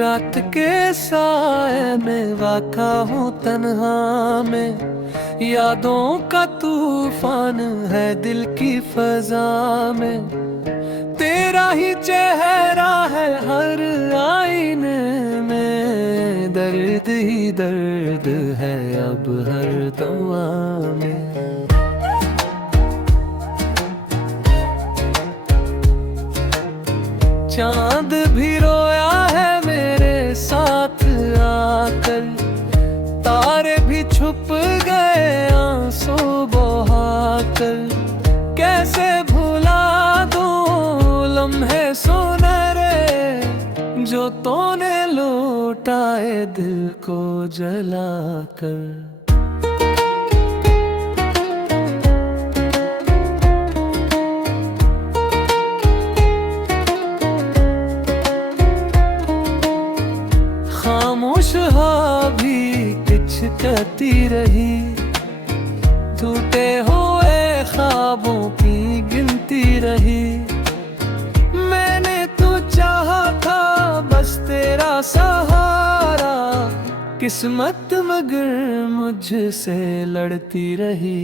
रात के साए में वाक़ा हूँ तन्हा में, यादों का तूफान है दिल की फजा में। तेरा ही चेहरा है हर आईने में, दर्द ही दर्द है अब हर दवा में। चांद भी रोया है मेरे साथ आकर, तारे भी छुप गए आंसू बहाकर। कैसे भुला दूं लम्हे सुनहरे जो तूने लौटाए दिल को जलाकर। खामोश भी कुछ कहती रही, टूटे हुए ख्वाबों की गिनती रही। मैंने तो चाहा था बस तेरा सहारा, किस्मत मगर मुझसे लड़ती रही।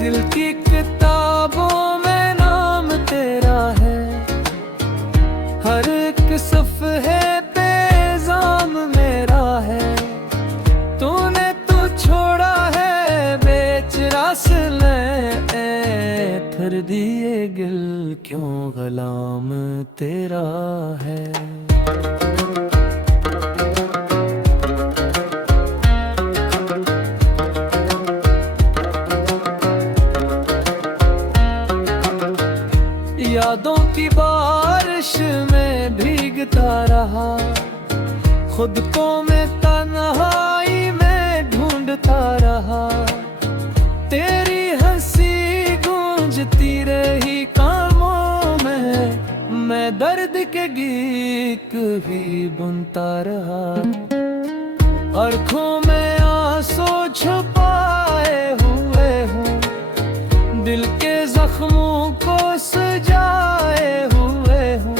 दिल की किताबों में नाम तेरा है, हर एक सफ़े कर दिए गिल क्यों गुलाम तेरा है। यादों की बारिश में भीगता रहा, खुद को मैं तन्हाई में ढूंढता रहा। तेरी हंसी गूंजती रही कानों में, मैं दर्द के गीत भी बुनता रहा। आँखों में आंसू छुपाए हुए हूँ, दिल के जख्मों को सजाए हुए हूँ।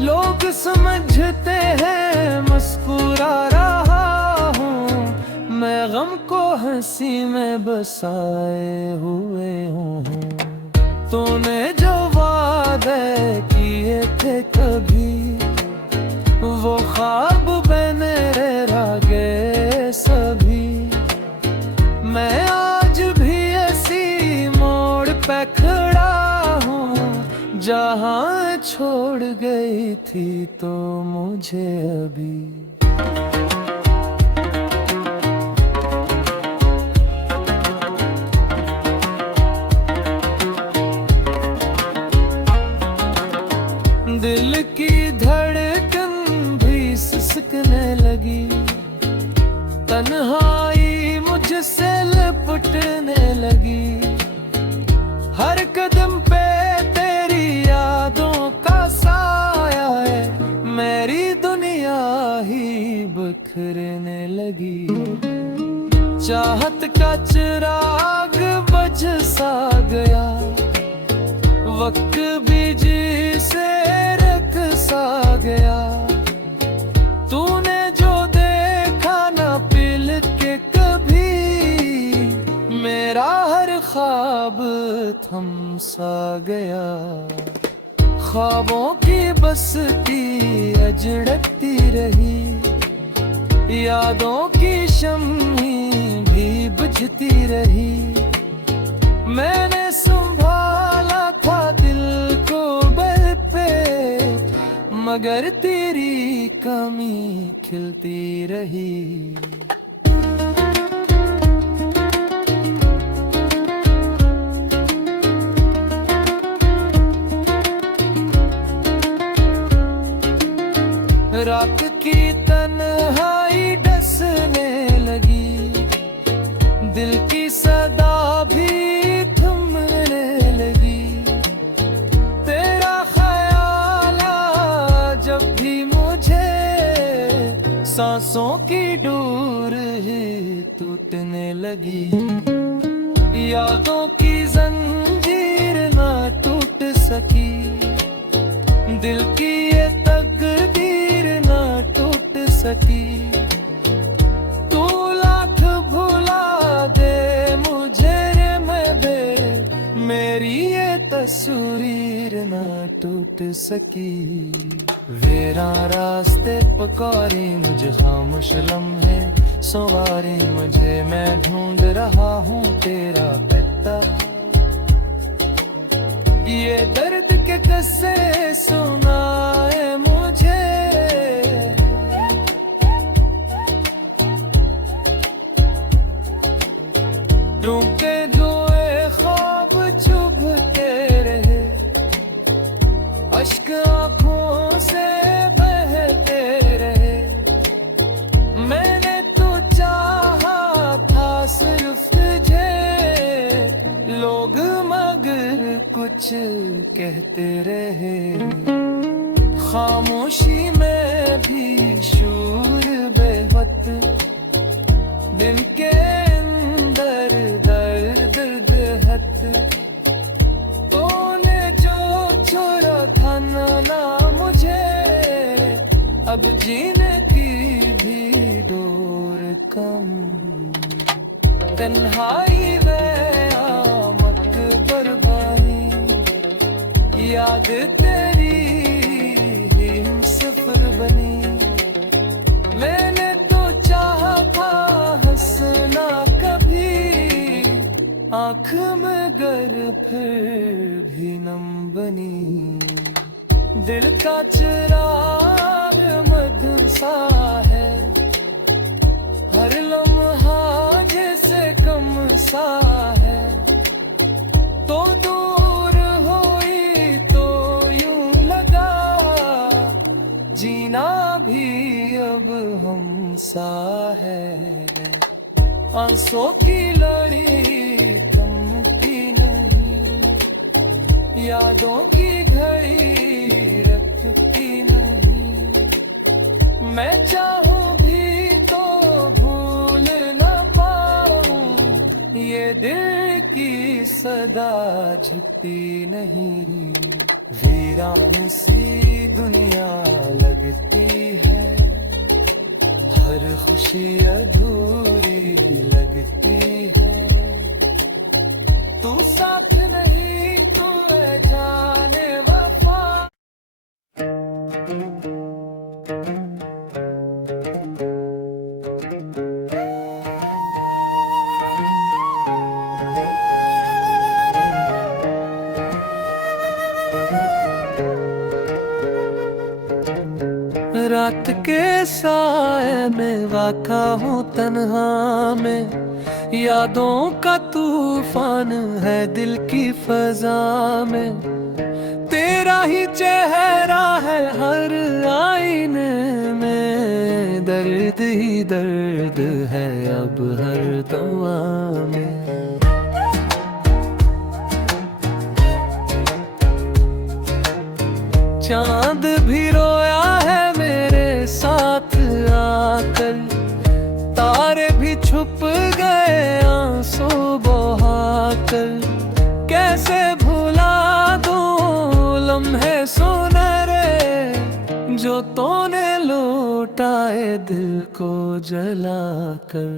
लोग समझते हैं मुस्कुरा रहा हूँ, मैं गम को हंसी में बसाए हुए हूँ। तूने जो वादे किए थे कभी, वो ख्वाब मेरे रह गए सभी। मैं आज भी ऐसी मोड़ पे खड़ा हूँ, जहाँ छोड़ गई थी तो मुझे अभी। दिल की धड़कन भी सिसकने लगी, तन्हाई मुझसे लिपटने लगी। हर कदम पे तेरी यादों का साया है, मेरी दुनिया ही बिखरने लगी। चाहत का चिराग बुझ सा गया, वक्त भी जिसे रख सा गया। तूने जो देखा ना पिल के कभी, मेरा हर ख्वाब थम सा गया। ख्वाबों की बस्ती अजड़ती रही, यादों की शम्मी भी बुझती रही। मैंने संभाला था दिल को बल पे, मगर तेरी कमी खिलती रही। रात की तन्हाई डसने लगी, दिल की सदा भी थमने लगी। तेरा ख्याल सांसों की डोर ही टूटने लगी, यादों की जंजीर ना टूट सकी, दिल की ये तकदीर ना टूट सकी। तू लाख भुला दे मुझे रे मैं दे, मेरी ये तस्वीर ना टूट सकी। वेरा रास्ते पकारी मुझे खामोश लम्हे सवारी मुझे, मैं ढूंढ रहा हूँ तेरा पता। ये दर्द के किस्से सुनाए मुझे, टूटे हुए ख्वाब चुभते रहे, अश्क आँखों से बहते रहे। मैंने तो चाहा था सिर्फ तुझे, लोग मगर कुछ कहते रहे। खामोशी में भी शूर बेवत, दिल के अंदर दर्द दहत। तूने जो छोड़ा था ना मुझे, अब जीने की भी डोर कम। तन्हाई में आमद बर्बादी, याद तेरी ही सफर बनी। मैंने तो चाहा था हंसना कभी, आँख मगर फिर भी नम बनी। दिल का चिराग मदरसा है, हर लम्हा जैसे कम सा है। तो दूर हुई तो यूं लगा, जीना भी अब हम सा है। आंसू की लड़ी थमती नहीं, यादों की घड़ी रखती नहीं। मैं चाहूं भी तो भूल न पाऊं, ये दिल की सदा झुकती नहीं। वीरान सी दुनिया लगती है, हर खुशी अधूरी लगती है। तू साथ नहीं तू है जाने वफा। रात के साए में वाक़ा हूँ तन्हा में, यादों का तूफान है दिल की फजा में। तेरा ही चेहरा है हर आईने में, दर्द ही दर्द है अब हर दवा में। चांद भी रोया है मेरे साथ आकर, तारे भी छुप गए आंसू बहाकर। कैसे भुला दूं लम्हे सुनहरे, जो तूने लौटाए दिल को जलाकर।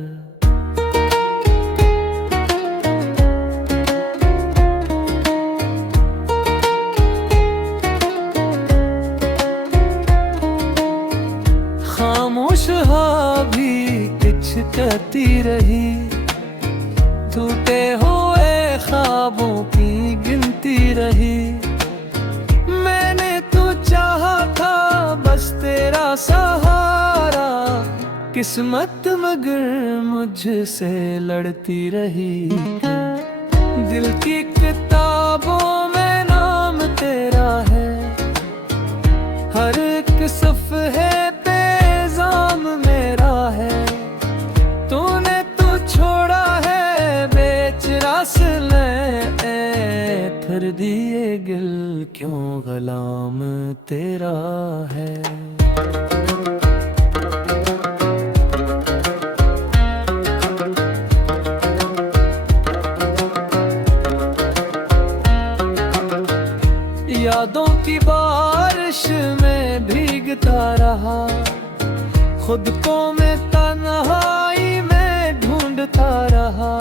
खामोश हाँ भी कुछ कहती रही, टूटे हुए ख्वाबों की गिनती रही। मैंने तो चाहा था बस तेरा सहारा, किस्मत मगर मुझसे लड़ती रही। दिल की किताबों में नाम तेरा है, हर एक सफ़े पे इल्ज़ाम मेरा है। तूने तो छोड़ा है बेच रास्ते, थर दिए गिल क्यों गुलाम तेरा है। यादों की बारिश में भीगता रहा, खुद को मैं तन्हाई में ढूंढता रहा।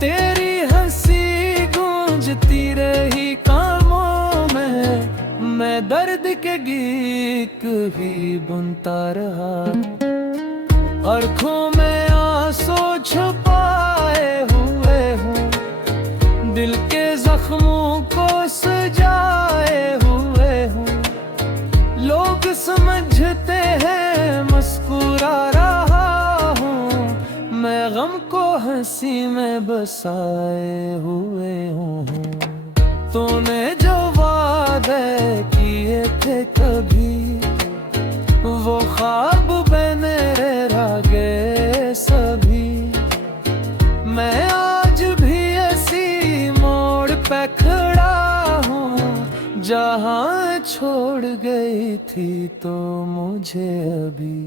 तेरी हंसी गूंजती रही कानों में, मैं दर्द के गीत ही बुनता रहा। आँखों में आंसू छुपाए हुए हूँ, दिल के जख्मों को सजाए हुए हूँ। लोग समझते हैं मुस्कुरा रहा हूँ, मैं गम को हंसी में बसाए हुए हूँ। तूने जो वादे किए थे कभी, वो ख्वाब बने रह गए सभी। मैं आज भी ऐसी मोड़ पे खड़ा हूँ, जहाँ छोड़ गई थी तो मुझे अभी।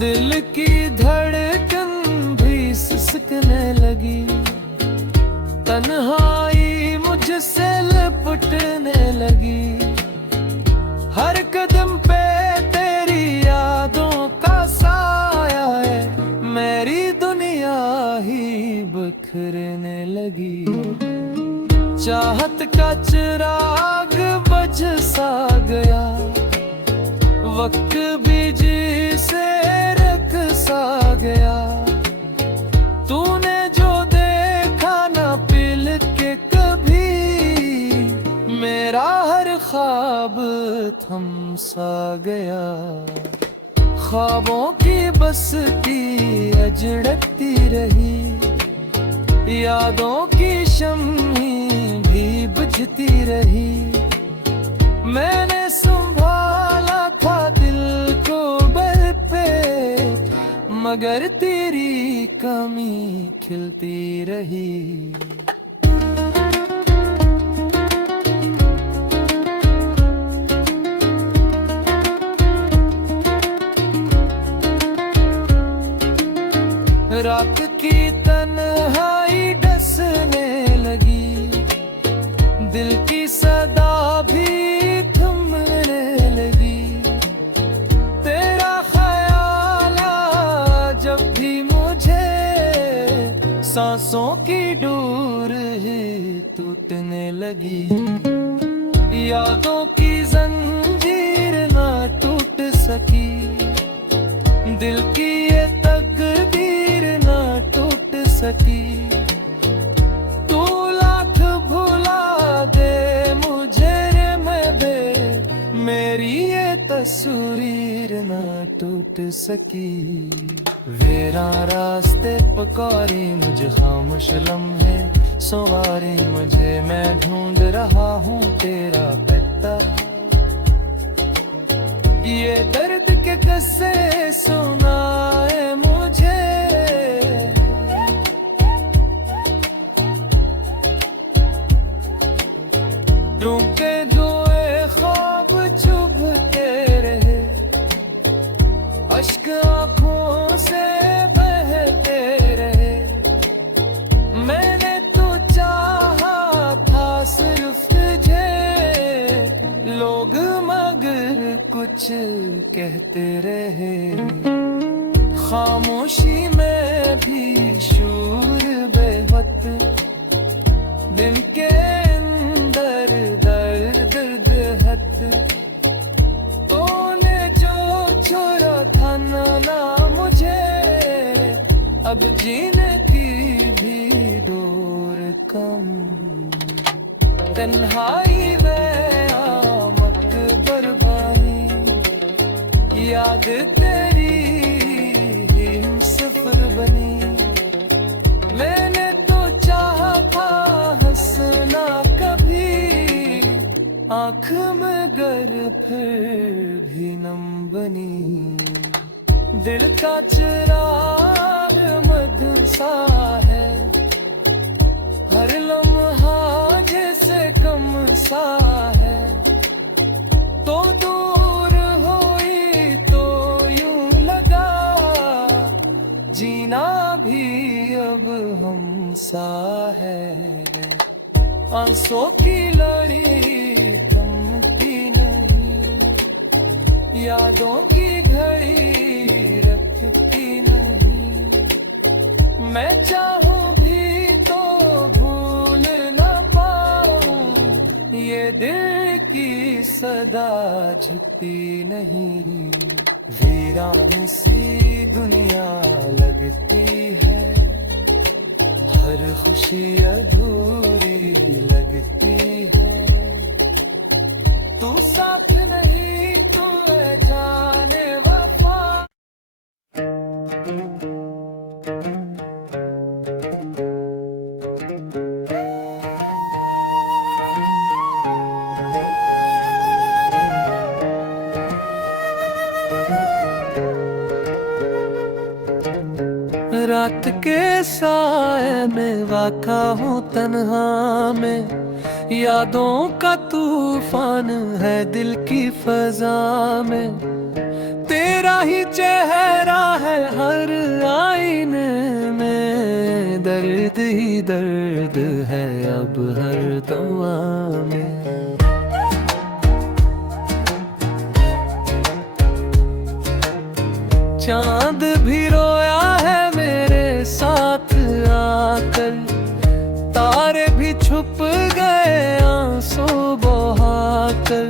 दिल की धड़कन भी सिसकने लगी, तन्हाई मुझसे लिपटने लगी। हर कदम पे तेरी यादों का साया है, मेरी दुनिया ही बिखरने लगी। चाहत का चिराग बुझ सा गया, वक्त भी जी से रख सा गया। तूने जो देखा ना पिल के कभी, मेरा हर ख्वाब थम सा गया। ख्वाबों की बस्ती अजड़ती रही, यादों की शम्मी भी बुझती रही। मैंने संभाला था दिल को बल पे, मगर तेरी कमी खिलती रही। रात की तन्हाई डसने लगी, दिल की सदा भी थमने लगी। तेरा ख्याल जब भी मुझे, सांसों की डोर ही टूटने लगी। यादों की जंजीर ना टूट सकी, दिल की ये तकदीर ना टूट सकी। तू लाख भुला दे मुझे रे मैं दे, मेरी ये तस्वीर ना टूट सकी। वेरा रास्ते पकारी मुझे खामोश लम्हे सवारी मुझे, मैं ढूंढ रहा हूँ तेरा पता। ये दर्द के किस्से सुनाए मुझे, रुके जुए ख्वाब चुभते रहे, अश्क आँखों से बहते रहे। मैंने तो चाहा था सिर्फ तुझे, लोग मगर कुछ कहते रहे। खामोशी में भी शूर बेवत, दिल के अंदर दर्द दर्द हत। तूने जो छोड़ा था ना मुझे, अब जीने की भी डोर कम। तन्हाई में आमद बरबानी, याद तेरी ही सफर बनी। मैंने तो चाहा था हंसना कभी, आँख मगर फिर भी नम बनी। दिल का चिराग मदरसा है, हर लम्हा जैसे कम सा है। तो दूर हुई तो अब हमसा है। आंसू की लड़ी थमती नहीं, यादों की घड़ी रखती नहीं। मैं चाहूं भी तो भूल न पाऊं, ये दिल की सदा झुकती नहीं। वीरान सी दुनिया लगती है, हर खुशी अधूरी लगती है। तू साथ नहीं, तू है जाने वफा। रात के साए में वाक़ा हूँ तन्हा में, यादों का तूफान है दिल की फजा में। तेरा ही चेहरा है हर आईने में, दर्द ही दर्द है अब हर दुआ में। चांद भी रोया है मेरे साथ आकर, तारे भी छुप गए आंसू बहाकर।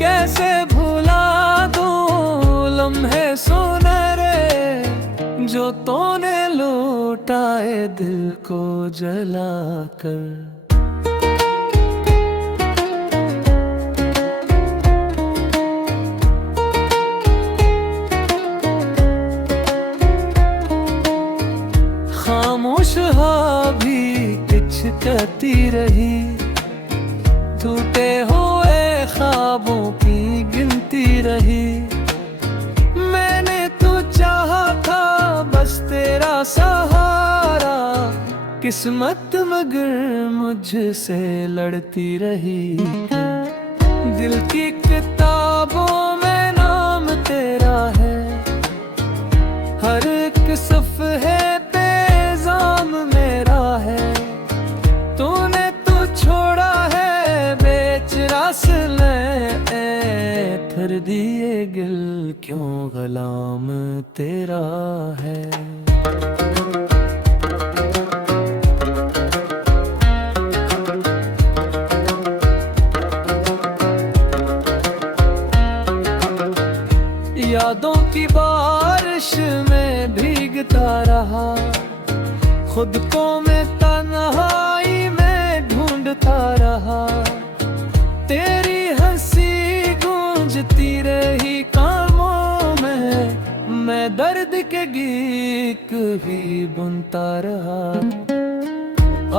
कैसे भुला दूं लम्हे सुनहरे, जो तूने लौटाए दिल को जलाकर। खामोश भी कहती रही, टूटे हुए ख्वाबों की गिनती रही। मैंने तो चाहा था बस तेरा सहारा, किस्मत मगर मुझसे लड़ती रही। दिल की किताबों में नाम तेरा है, हर एक सफ़े पे इल्ज़ाम मेरा है। तूने तो छोड़ा है बेच रास्ते, फिर दिए गिल क्यों गुलाम तेरा है। यादों की बारिश में भीगता रहा, खुद को मैं तन्हाई में ढूंढता रहा। तेरी हंसी गूंजती रही कानों में, मैं दर्द के गीत भी बुनता रहा।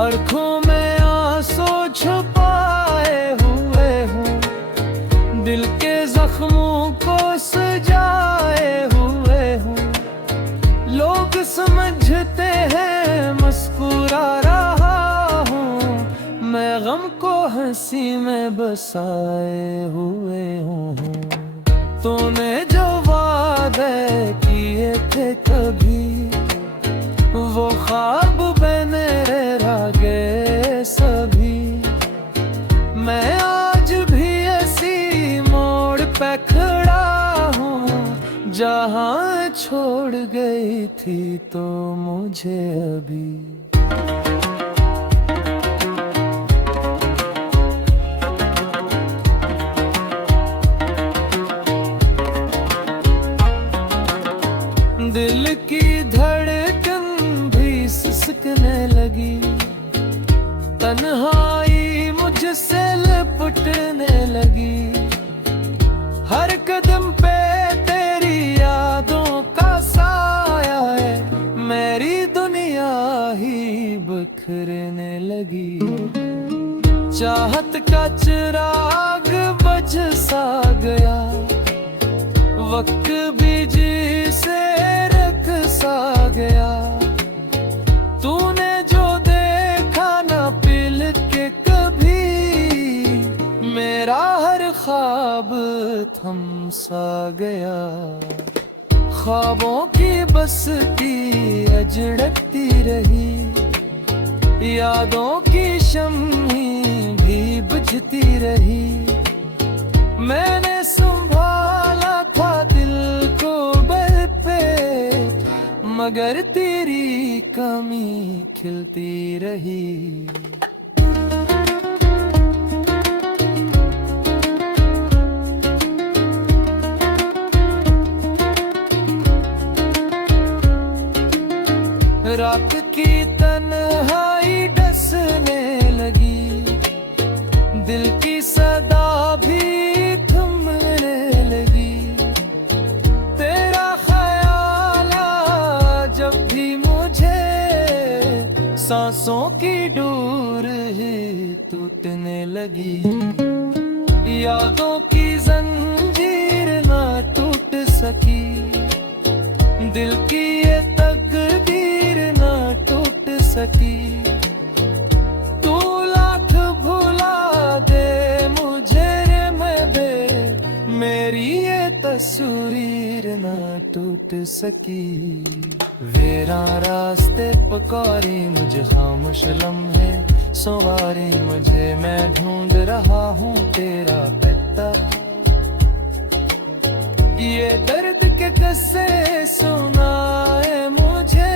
आँखों में आंसू छुपाए हुए हूँ, दिल के जख्मों को सजाए हुए हूँ। लोग समझते हैं मुस्कुरा रहा हूँ, मैं गम को हंसी में बसाए हुए हूँ। तूने जो वादे किए थे कभी, वो ख्वाब बने रह गए सभी। मैं आज भी ऐसी मोड़ पे खड़ा हूँ, जहाँ छोड़ गई थी तो मुझे अभी। दिल की धड़कन भी सिसकने लगी, तन्हाई मुझसे लिपटने लगी। हर कदम पे तेरी यादों का साया है, मेरी दुनिया ही बिखरने लगी। चाहत का चिराग बुझ सा गया, वक्त भी जिसे रख सा गया। तूने जो देखा ना पिल के कभी, मेरा हर ख्वाब थम सा गया। ख्वाबों की बस्ती अजड़ती रही, यादों की शम्मी भी बुझती रही। मैंने संभाला था दिल को बल पे, मगर तेरी कमी खिलती रही। रात की तन्हाई डसने लगी, दिल की सदा भी थमने लगी। तेरा ख्याल जब भी मुझे, सांसों की डोर ही टूटने लगी। यादों की जंजीर ना टूट सकी, दिल की ये तकदीर ना टूट सकी। तू लाख भुला दे मुझे रे मैं मेरी ये तस्वीर ना टूट सकी। वेरा रास्ते पकारी मुझे खामोश लम्हे सवारी मुझे, मैं ढूंढ रहा हूँ तेरा पता। ये दर्द के किस्से सुनाए मुझे,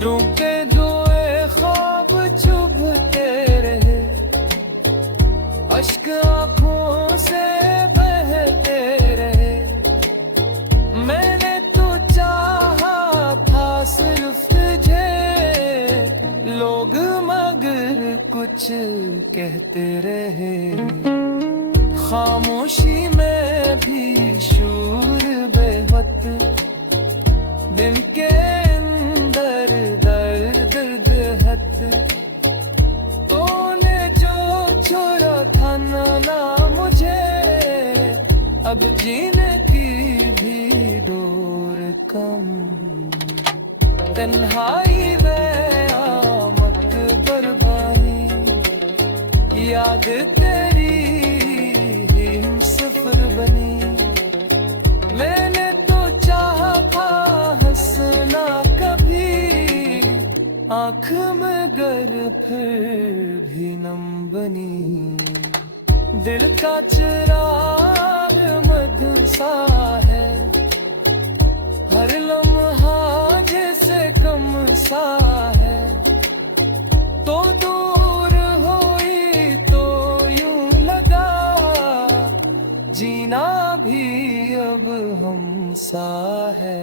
टूटे हुए ख्वाब चुभते रहे, अश्क आंखों से बहते रहे। मैंने तो चाहा था सिर्फ तुझे, लोग मगर कुछ कहते रहे। खामोशी में भी शूर बेवत, दिल के अंदर दर्द दहत। तूने जो छोड़ा था ना मुझे, अब जीने की भी डोर कम। तन्हाई क़यामत बर्बादी, याद तेरी ही सफर बनी। मैंने तो चाहा था हंसना कभी, आँख मगर फिर भी नम बनी। दिल का चिराग मदसा है, हर लम्हा जैसे कम सा है। तो दूर हुई तो यूं लगा, जीना भी अब हम सा है।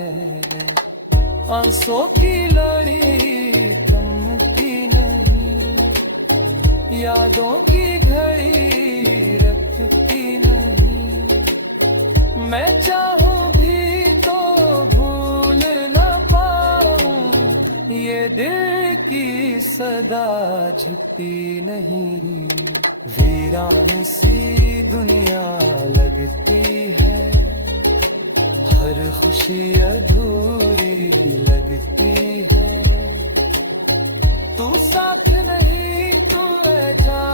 आंसू की लड़ी थमती नहीं, यादों की घड़ी रखती नहीं। मैं चाहूं भी तो भूल न पाऊं, ये दिल की सदा झुकती नहीं। वीरान सी दुनिया लगती है, हर खुशी अधूरी लगती है। तू साथ नहीं तू जा